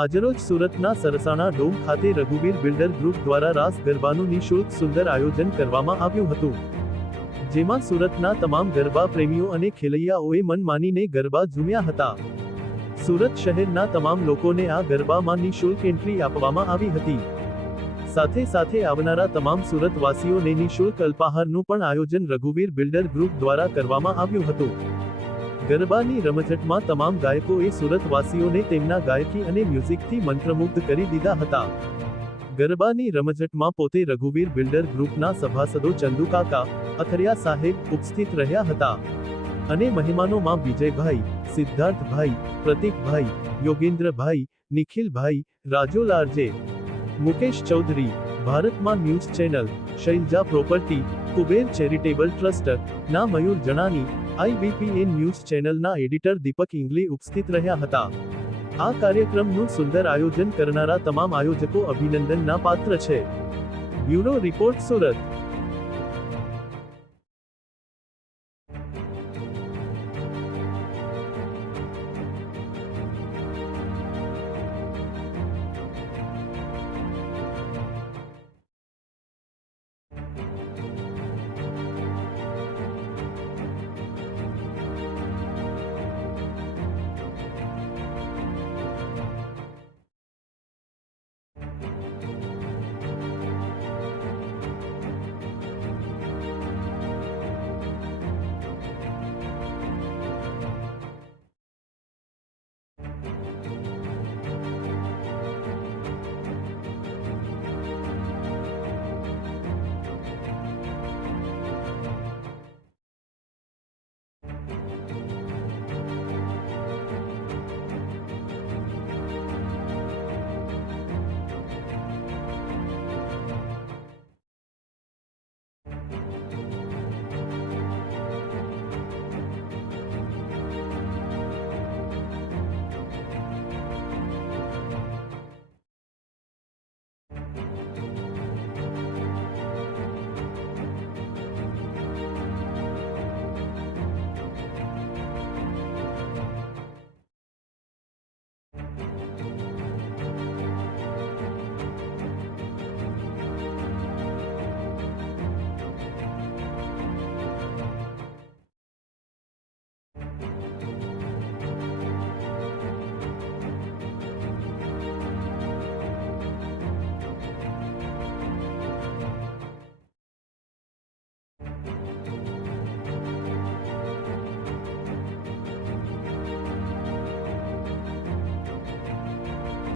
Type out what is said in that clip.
આજરોજ સુરતના સરસાણા ડોમ ખાતે રઘુવીર બિલ્ડર ગ્રુપ દ્વારા રાસ ગરબાનું નિઃશુલ્ક સુંદર આયોજન કરવામાં આવ્યું હતું, જેમાં સુરતના તમામ ગરબા પ્રેમીઓ અને ખેલૈયાઓએ મન માનીને ગરબા ઝૂમ્યા હતા। સુરત શહેરના તમામ લોકોને આ ગરબામાં નિઃશુલ્ક એન્ટ્રી આપવામાં આવી હતી। સાથે સાથે આવનારા તમામ સુરતવાસીઓને નિઃશુલ્ક અલ્પાહારનું પણ આયોજન રઘુવીર બિલ્ડર ગ્રુપ દ્વારા કરવામાં આવ્યું હતું। ગરબાની રમઝટમાં તમામ ગાયકોએ સુરતવાસીઓને તેમના ગાયકી અને મ્યુઝિકથી મંત્રમુગ્ધ કરી દીધા હતા। ગરબાની રમઝટમાં પોતે રઘુવીર બિલ્ડર ગ્રુપના સભાસદો ચંદુકાકા, અથરિયા સાહેબ ઉપસ્થિત રહ્યા હતા અને મહેમાનોમાં વિજયભાઈ, સિદ્ધાર્થભાઈ, પ્રતીકભાઈ, યોગેન્દ્રભાઈ, નિખિલભાઈ, રાજોલ આરજે, મુકેશ ચૌધરી, ભારતમાં news channel, Shailaja property, Kuber charitable trust ના મયુર જણાની, IBPN ન્યૂઝ ચેનલના એડિટર દીપક ઇંગલે ઉપસ્થિત રહ્યા હતા। આ કાર્યક્રમનું સુંદર આયોજન કરનારા તમામ આયોજકો અભિનંદનના પાત્ર છે। Bureau report, Surat.